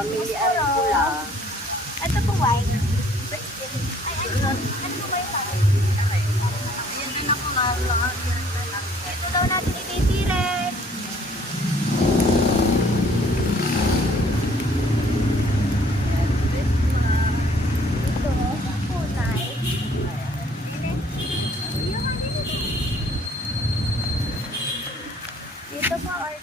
Family ari pula. Ito po white. Ano po ba yung tatay? Ayan na ako nga. Ito daw natin ititirin. Ito, punay. Dito po, art.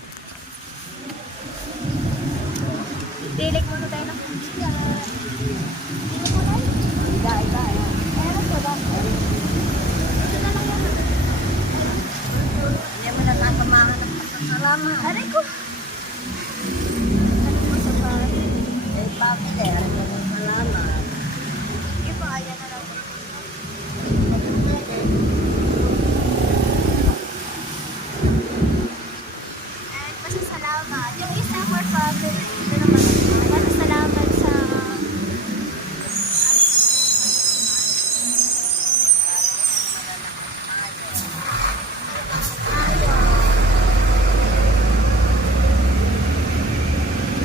Dilik muna tayo ng kutsya. Dito po tayo. Iba. Meron po ba? Ito na lang yan. Hindi mo natatamahan ng pasasalamat. Aray ko. Ano po sa bahay? Eh, bakit eh? Salamat. Sige po, ayan na lang. And pasasalamat. Yung isa for family. Ito naman. Pasasalamat sa...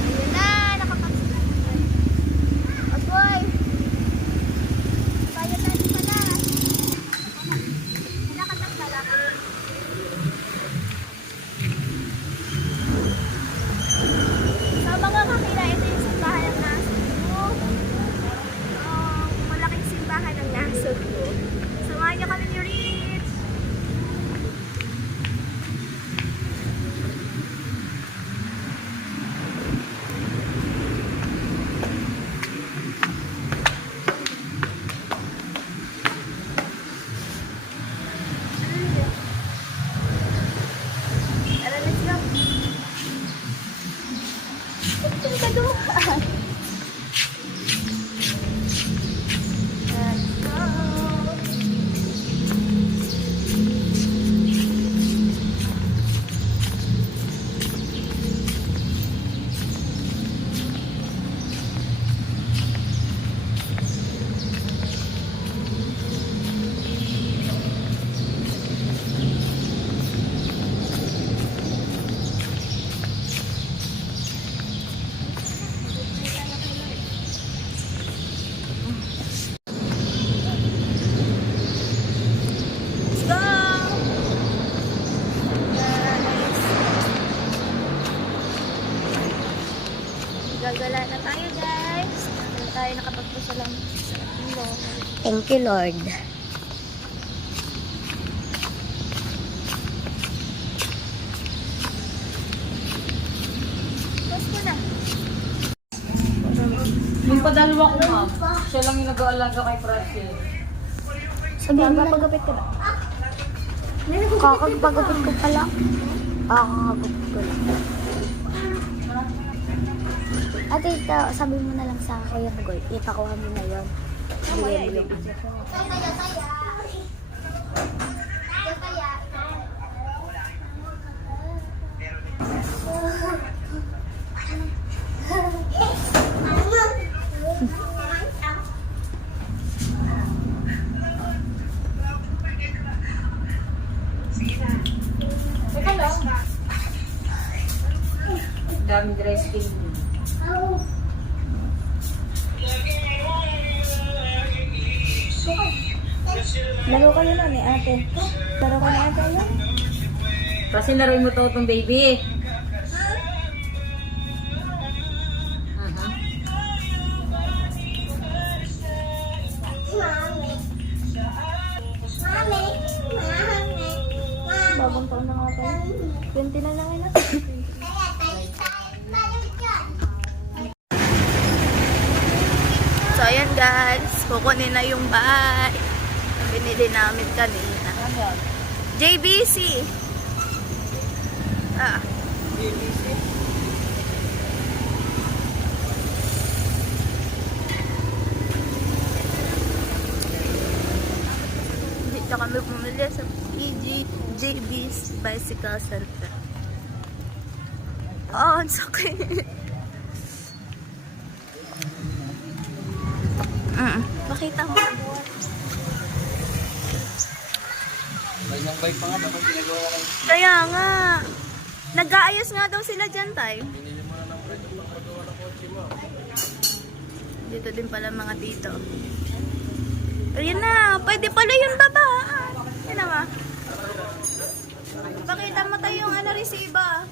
Yun na, nakapagsasalat. Agoy! Bayan natin pala. Lakad lang pala. Sa mga kakila, ito yung simbahan ng Nasugbu. Malaking simbahan ng Nasugbu. Samahan niyo kami ni Rich. Tara, let's go. Ito ka dumaan. Let's go. Let's go! Guys. Gagala na tayo, guys. Hindi tayo nakapagpasalamat sa ating Lord. Thank you, Lord. Post ko na. Yung padalwa ko ma'am, siya lang yung nag-aalaga kay Francine. Sabihin mo, pagupit ka ba? Kakagpagupit ko pala. Kakagupit ko lang. Ate, ito, sabi mo na lang sa Kuya Bugoy. Itakuha mo na yun. Bigay mo yung Teka lang. Daming dressing. Laro ka na lang eh, ate. Laro ka na ate yun. Kasi laruin mo to itong baby. Bagong taon na nga tayo. 20 na lang yun. So ayan guys, kukunin na yung bike. Binili namin kanina. JBC. Ah. Dito kami pumili sa JB's Bicycle Center. Oh, ang sakit. Makita mo. Yung bike pa nga, dapat ginagawa lang. Kaya nga. Nag-aayos nga daw sila dyan, tay. Binili mo na ng bike yung pagpagawa ng kotse mo. Dito din pala mga tito. Ayun na, pwede pala yung baba. Yan na ba? Pakita mo tayo yung ano, resiba.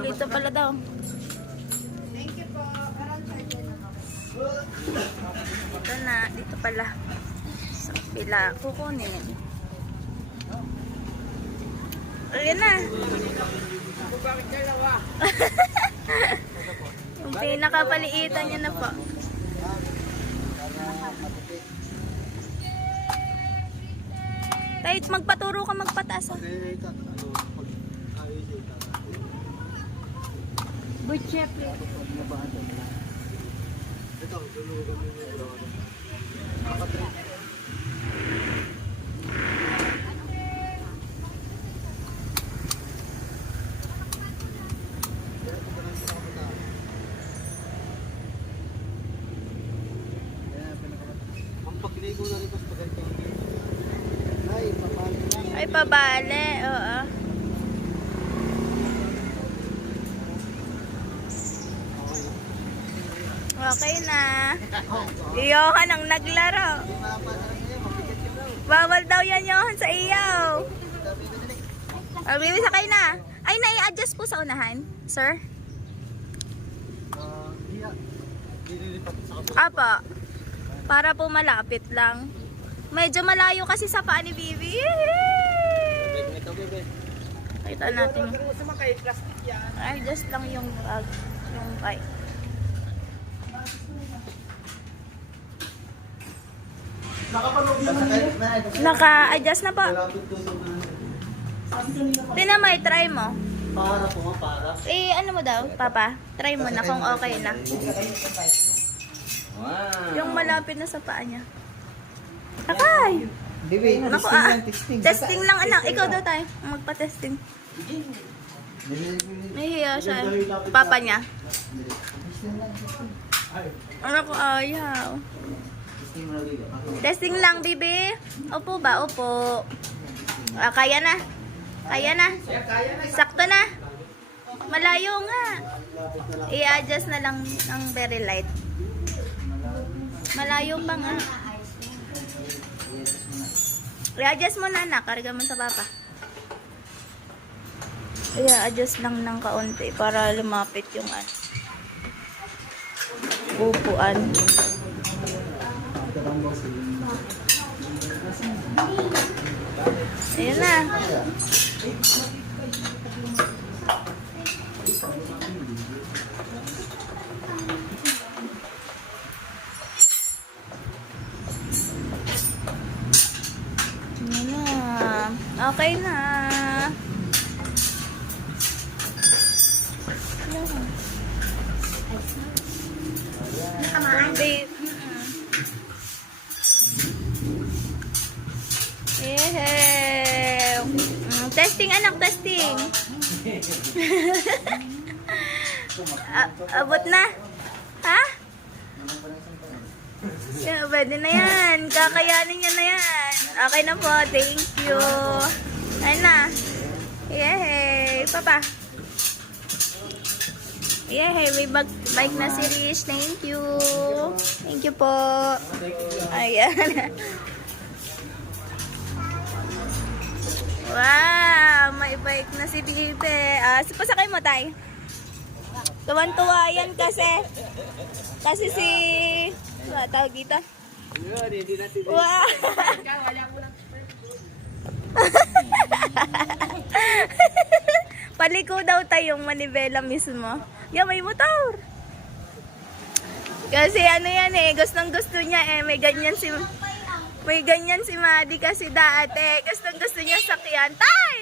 Dito pala daw. Ito na, dito pala. Sa pila, kukunin. Ayan na. Yung pinakapaliitan niya na po. Kahit magpaturo ka magpataas. Oh. Butchep. Ay, pabale. Oo. Okay na. Iyohan ang naglaro. Bawal daw yan Yohan sa iyaw. Bibi sakay na. Ay, nai-adjust po sa unahan, sir? Apa. Para po malapit lang. Medyo malayo kasi sa paa ni Bibi. Kita natin. Adjust lang yung bag. Yung bike. Naka-adjust na po. Tinamay, try mo. Para po, para. Eh, ano mo daw, Papa? Try mo na kung okay na. Wow. Yung malapit na sa paa niya. Akay! Bibi, Naku, testing lang anak. Ikaw daw tayo. Magpa-testing. Nahihiya siya. Papa niya. Anak ko, ayaw. Testing lang, Bibi. Opo ba? Opo. Kaya na. Kaya na. Sakto na. Malayo nga. I-adjust na lang ng very light. Malayo pa nga. I-adjust mo na anak. Karga mo sa papa. I-adjust lang ng kaunti para lumapit yung upuan. Ayan na. Ayan na. Okay na. Babe. Yeah. Testing anak, testing. Abot na. Ha? Yeah, pwede na yan. Kakayanin niya na yan. Okay na po. Thank you. Ayun na. Yay. Papa. Yay. May bike na si Rich. Thank you. Thank you po. Ayan. Wow, may bike na si Bibe. Pasakay mo tayo. Tuwan-tuwa yan kasi si tawag dito. Wow. Paliko daw tayong manibela mismo. Yan, may motor. Kasi ano yan gustong-gusto niya may ganyan si Madi kasi dati. Gustong-gusto niya sakyan. Tay!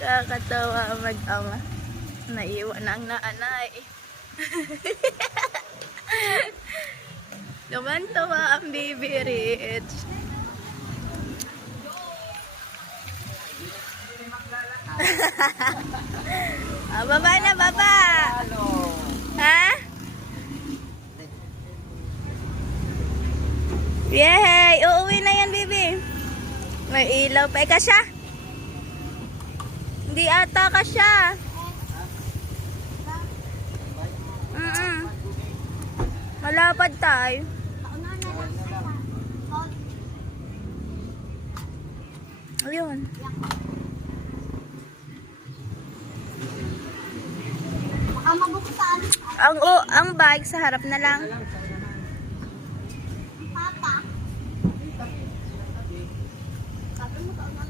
Kakatawa mag-ama. Naiwan na ang naanay. Tuman-tuwa ang Baby Rich. Baba na, baba! Ha? May ilaw pa. Ika siya. Hindi ata ka siya. Malapad tayo. Ayun. Baka mabuksan. Ang bike sa harap na lang. Papa.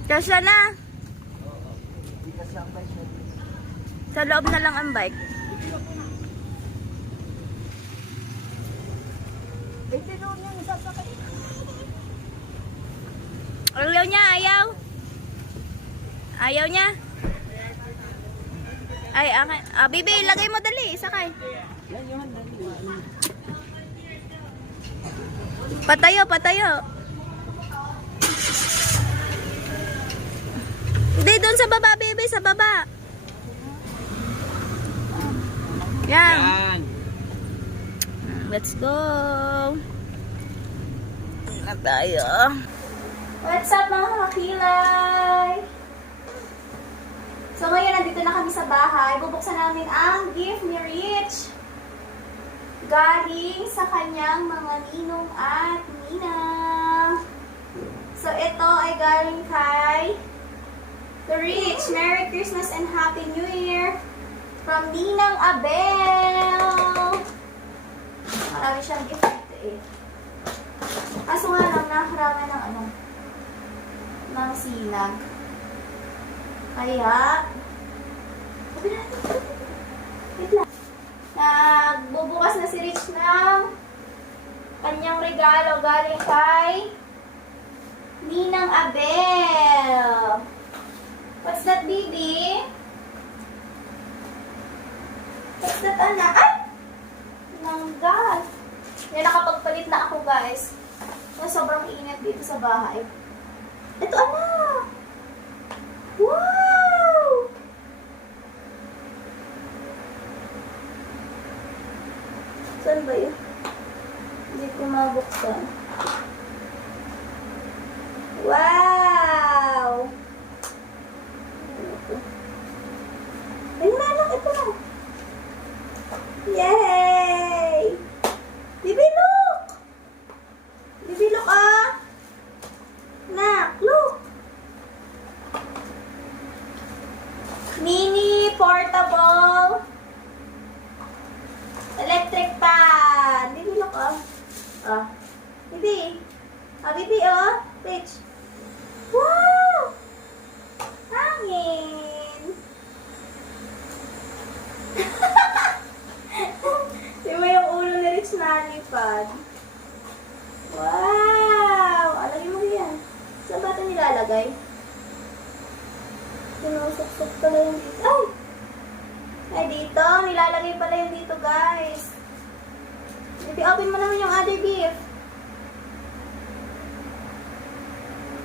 Kasya na. Sa loob na lang ang bike. Ayaw niya, ayaw. Ayaw niya. Ay, akin. Bibi, lagay mo dali. Sakay. Patayo, patayo. Hindi, doon sa baba, baby. Sa baba. Yan. Yan. Let's go. Na tayo. What's up mga kakilay? So ngayon nandito na kami sa bahay. Bubuksan namin ang gift ni Rich. Galing sa kanyang mga ninong at nina. So ito ay galing kay Rich. Merry Christmas and Happy New Year from Ninang Abel. Marami siyang gift dito eh. Kaso nga lang, nakakarami ng sinag. Kaya, wait lang. Nagbubukas na si Rich ng kanyang regalo galing kay Ninang Abel. What's that, baby? What's that, anak? Ay! Nanggal. Yan, nakapagpalit na ako, guys. Sobrang init dito sa bahay. Ito, anak! Wow! Saan ba yun? Hindi ko mabuksan. Wow! Ayun na, anak. Ito na. Yay! Bibi, look! Bibi, look, ah! Nak, look! Mini portable electric pan. Bibi, look, ah. Ah. Bibi. Ah, Bibi, oh. Rich. Wow! Hangin. Di mo yung ulo ni Rich nalipad. Wow! Alagay mo yan. Saan ba ito nilalagay? Sinusok-sok pala yung dito. Ay! Ay, dito. Nilalagay pala yung dito, guys. Maybe open mo naman yung other gift.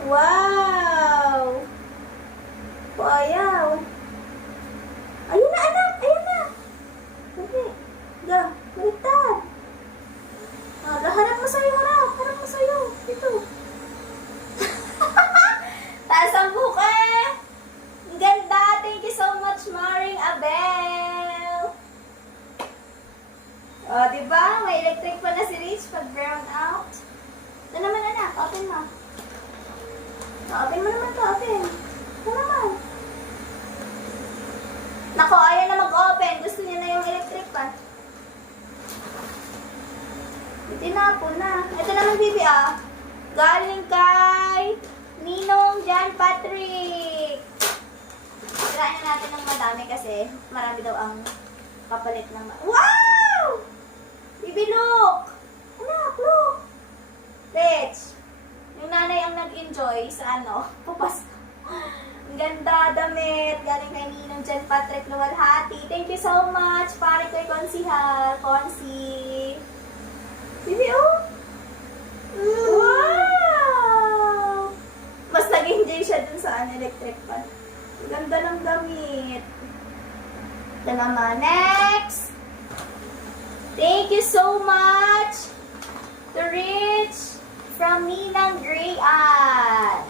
Wow! Wow! Ayun na, anak! Ayun na! Okay. Ga, baliktad. Harap mo sa'yo, harap. Harap mo sa'yo. Dito. Taas ang buka. Ang ganda. Thank you so much, Maring Abel. O, diba? May electric pa na si Rich pag brown out. Ito naman, anak. Open mo. Open mo naman to. Open. Ito naman. Nako, ayaw na mag-open. Gusto niya na yung electric pan. Tinapon na. Ito naman, Bibi, ah. Galing kay Ninong John Patrick. Tirain na natin ng madami kasi marami daw ang kapalit ng... Wow! Bibi, look! Anak, look! Rich, yung nanay ang nag-enjoy sa pupas. Ang ganda, damit. Galing kay Ninong John Patrick Luwalhati. Thank you so much, pare kay Konsihal. Konsi. Bibi, oh! Wow! Mas nag-enjoy siya dun sa electric pan. Ang ganda ng damit. Ito naman. Next! Thank you so much to Rich from Ninang Grayan.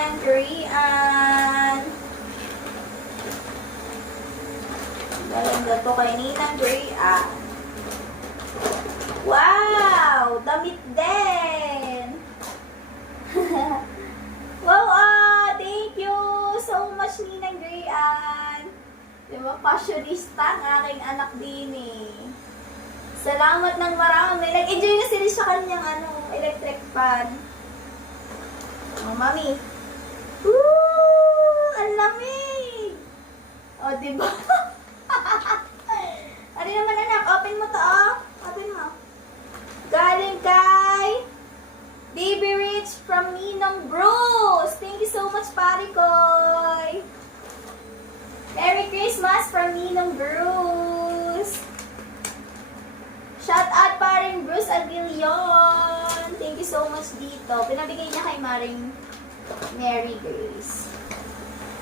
Ninang Grian. Galing na to kay Ninang Grian. Wow! Damit din! Wow, thank you so much, Ninang Grian. Diba, fashionista ang aking anak din eh. Salamat ng marami. Nag-enjoy na sila sa kanyang electric fan. Oh, mami. Woo! Ang lamig! Oh, diba? Ano naman anak? Open mo to, oh. Open mo. Galing kay Baby Rich from Ninong Bruce. Thank you so much, Pare Koy. Merry Christmas from Ninong Bruce. Shout out Paring Bruce Aguilion. Thank you so much dito. Pinabigay niya kay Maring Mary Grace.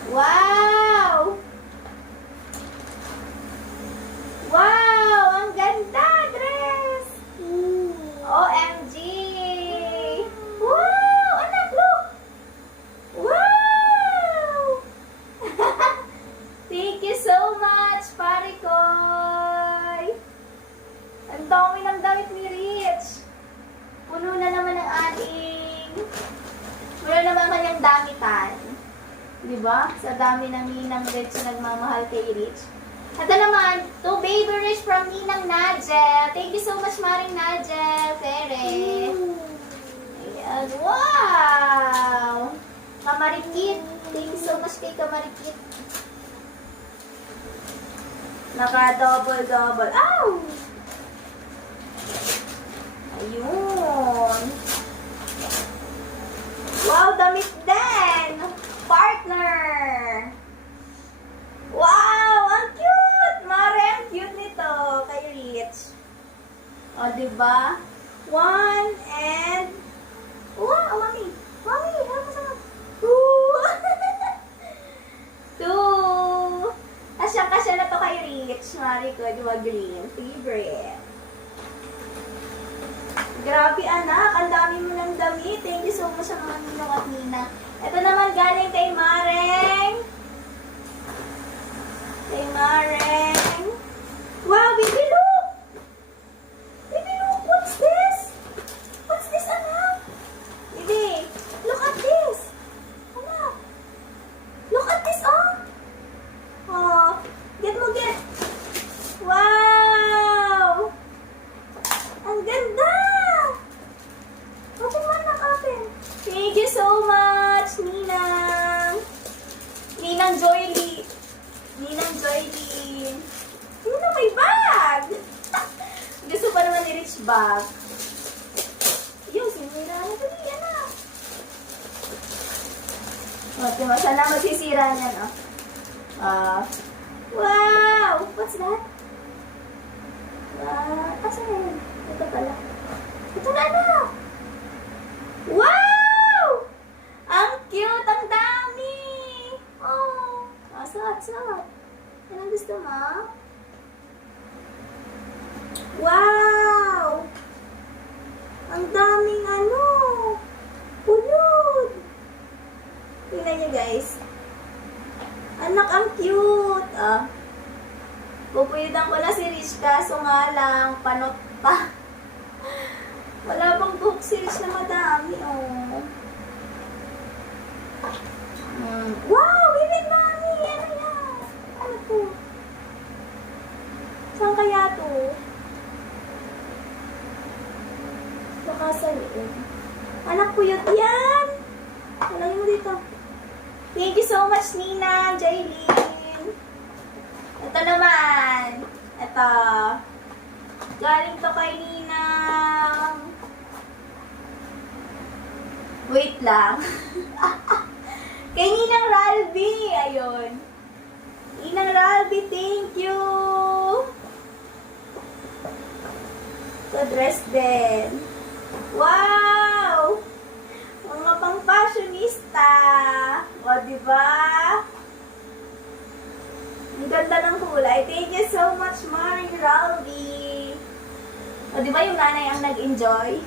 Wow! Wow! Ang ganda dress! OMG! Wow! Anak, look! Wow! Thank you so much, Pare Koy! Ang dami ng damit ni Rich! Puno na naman ang ating... Puno naman kanyang damitan. Diba? Sa dami ng Ninang Rich na nagmamahal kay Rich. Ito naman, to Baby Rich from Ninang Nigel. Thank you so much, Maring Nigel. Tere. Ayan. Wow! Kamarikit. Thank you so much kay Kamarikit. Naka-double-double. Ow! Ayun. Wow, damit din. Partner. Wow, ang cute. Mare, ang cute nito kay Rich. O, diba? One and... Wow, mami. Mami, ano sa... Two. Kasya na to kay Rich. Mari ko, diba green? Favorite. Grabe anak, ang dami mo ng damit. Thank you so much sa mga ninong at nina. Ito naman galing kay Mareng. Kay Mareng. Wow, baby look! Baby look, what's this? What's this anak? Baby, look at this. Anak. Look at this, oh. Oh, get. Wow! Ang ganda! Open mo na, open. Thank you so much, Ninang. Ninang Joyly. Ninang Joyly. Ano, may bag. Gusto pa naman ni Rich bag. Yung, sinira na ito niya na. Diba, sana masisira niya, no? Wow! What's that? Asa na yun? Ito pala. Ito na na! Wow! Ang cute! Ang dami! Oh! Suot. Anong gusto mo? Wow! Ang daming pulod! Tingnan niyo guys. Anak, ang cute! Pupuyudan ko na si Rich, kaso nga lang, panot pa. Wala bang book si Rich na madami, oh. Wow! Bibig mami! Ano yan? Ano to? Saan kaya to? Baka sa liit. Anak, puyot yan! Alay mo dito. Thank you so much, Nina, Jaylene. Ito naman. Ito. Galing to kay Ninang. Wait lang. Kay Ninang Ralby. Ayun. Ninang Ralby, thank you. So, dress din. Wow! Mga pang-fashionista. O, diba? Ang ganda ng kulay. Thank you so much, Maring Ralby. O, diba yung nanay ang nag-enjoy?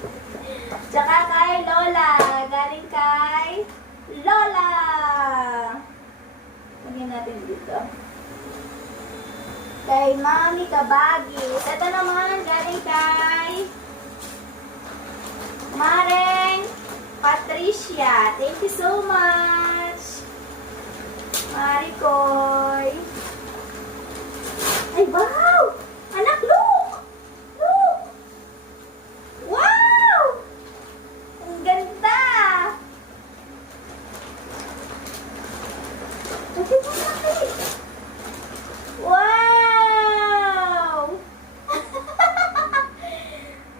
Tsaka kay Lola. Galing kay Lola. natin dito. Kay Mami Kabagis. Ito naman, galing kay Mareng Patricia. Thank you so much. Marikoy. Ay, wow! Anak, look! Look! Wow! Ang ganda! Wow!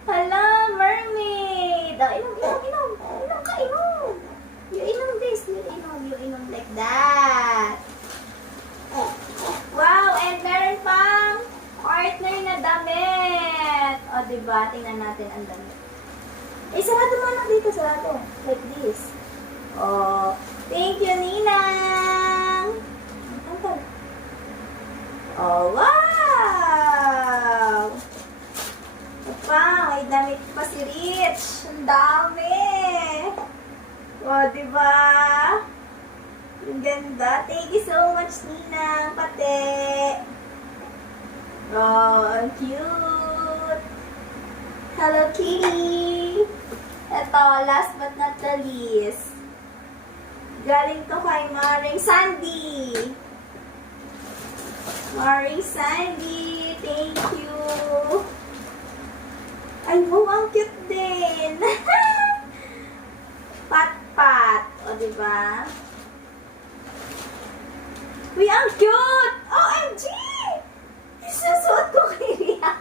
Hala, mermaid! Oh, inom, inom, inom. Inom ka, inom. You inom this. You inom like that. Wow, and meron pang partner na damit. O, diba? Tingnan natin ang damit. Eh, sarado mo lang dito, sarado. Like this. Oh, thank you, Ninang! Oh, wow! Pa, may damit pa si Rich. Ang dami! O, diba? Ang ganda. Thank you so much, Ninang. Pati. Oh, ang cute. Hello, Kitty. Ito, last but not the least. Galing to kay Maring Sandy. Maring Sandy, thank you. Ay, wow, ang cute din. Pat-pat. O, diba? Uy, ang cute! OMG! Isusuot ko kay Ria.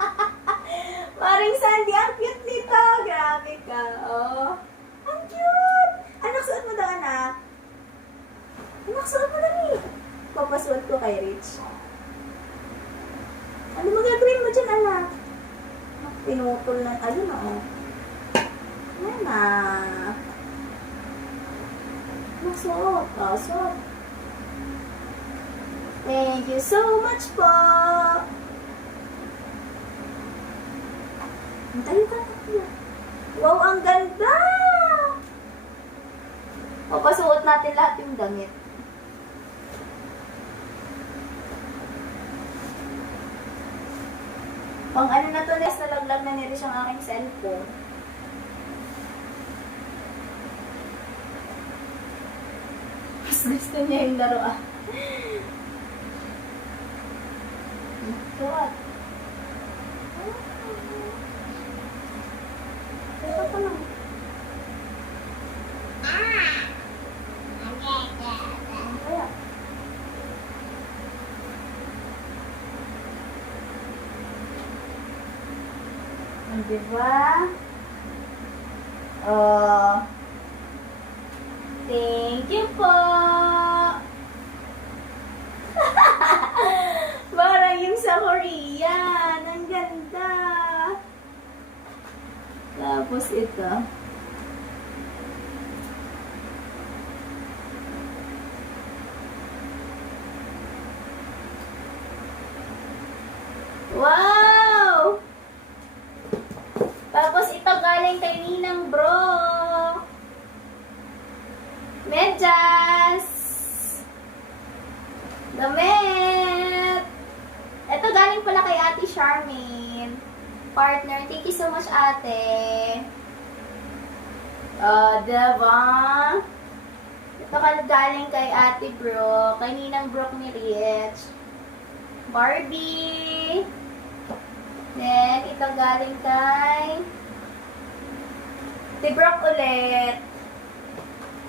Maring Sandy, ang cute nito. Grabe ka. Oh. Ang cute! Anak, suot mo daw, anak. Anak, suot mo lang eh. Papasuot ko kay Rich. Ano magagawin mo dyan, anak? Pinutol na, ayun na, oh. Yan na. Suot. Oh, suot. Thank you so much po. Tayo ka. Wow, ang ganda! Papasuot natin lahat yung damit. Pang ano na to, nes, nalaglag na nila siyang aking cellphone. Mas gusto niya yung laro, ah. God. Ito pa lang. Kaya. Ang diba? Oh. Thank you po. Parang yung sa Korean. Ang ganda. Tapos ito. Wow! Tapos ito galing kay Ninang Bro. Medyas. Damit. Ito galing pala kay Ate Charmaine. Partner, thank you so much, ate. Diba? Ito galing kay Ate Brooke. Kay Ninang Brooke ni Rich. Barbie. Then, ito galing kay Ate Brooke ulit.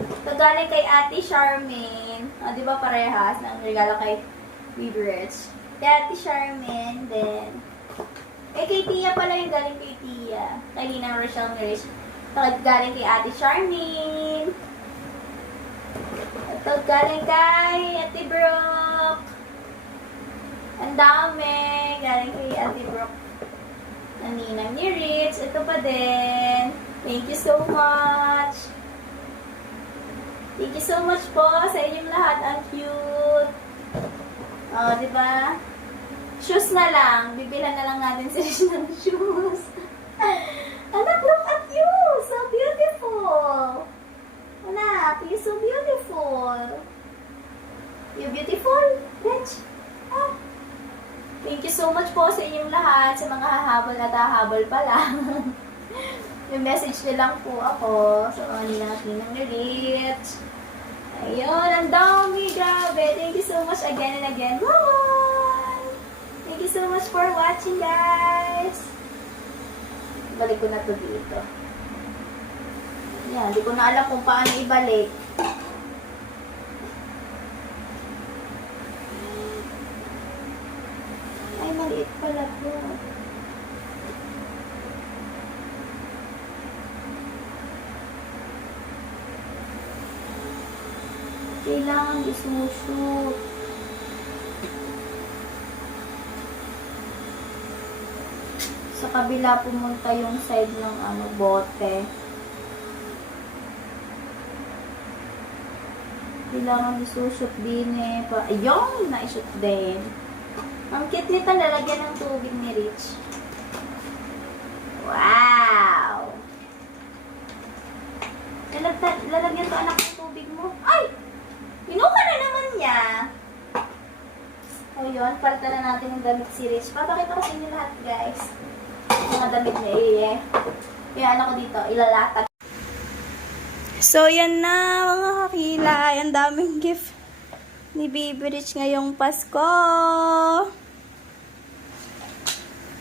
Ito galing kay Ate Charmaine. Diba parehas ng regalo kay Big Rich? Kay Ate Charmaine, then kay Tia pala yung galing kay Tia. Kay Ninang Rochelle Mirish. Ito galing kay Ate Charmaine. Ito galing kay Ate Brooke. Ang dami. Galing kay Ate Brooke. Ang Ninang ni Rich. Ito pa din. Thank you so much. Thank you so much po sa inyong lahat. Ang cute. Diba? Shoes na lang. Bibilhan na lang natin si Rich ng shoes. Anak, look at you! So beautiful! Anak, you're so beautiful. You beautiful, Rich. Ah. Thank you so much po sa inyong lahat, sa mga hahabol at hahabol pala. May message nyo lang po ako sa mga ninang-ninang ni Rich. Ayun, ang dami, grabe. Thank you so much again and again. Bye! Thank you so much for watching, guys. Balik ko na to dito. Yan, di ko na alam kung paano ibalik. Ay, maliit pala to. Kailangan isushoot. Sa kabila pumunta yung side ng bote. Kailangan isushoot din eh. Ayun! Na-shoot din. Ang cute nito, lalagyan ng tubig ni Rich. Wow! Lalagyan to anak ng tubig mo. Ay! Pinuha na naman niya. O yun, palitan na natin yung damit si Rich. Papakita ko sa inyo lahat, guys. Yung mga damit niya, Yung anak ko dito, ilalatag. So, yan na, mga kakilay. Ang daming gift ni Baby Rich ngayong Pasko.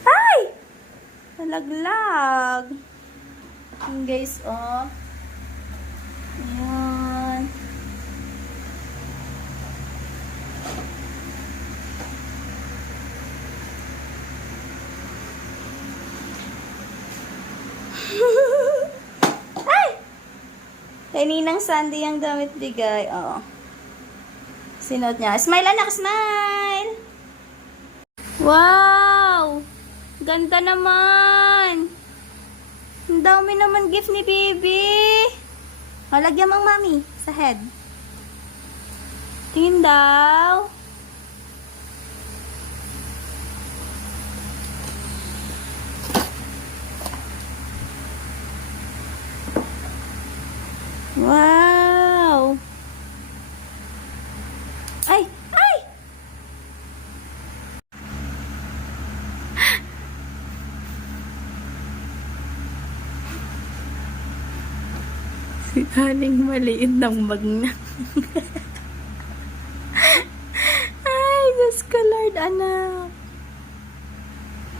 Ay! Nalaglag. Yung guys, oh. Ayan. Ay! Kay Ninang Sandy ang damit bigay. Oo. Sinod niya. Smile, anak, smile! Wow! Ganda naman! Ang dami naman gift ni Baby. Lagyan mong mami sa head. Tingin daw. Wow! Ay! Ay! Si Aling maliit ng bag na. Ay, Diyos ko Lord, anak.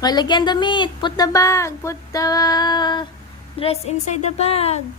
Lagyan damit. Put the bag. Put the dress inside the bag.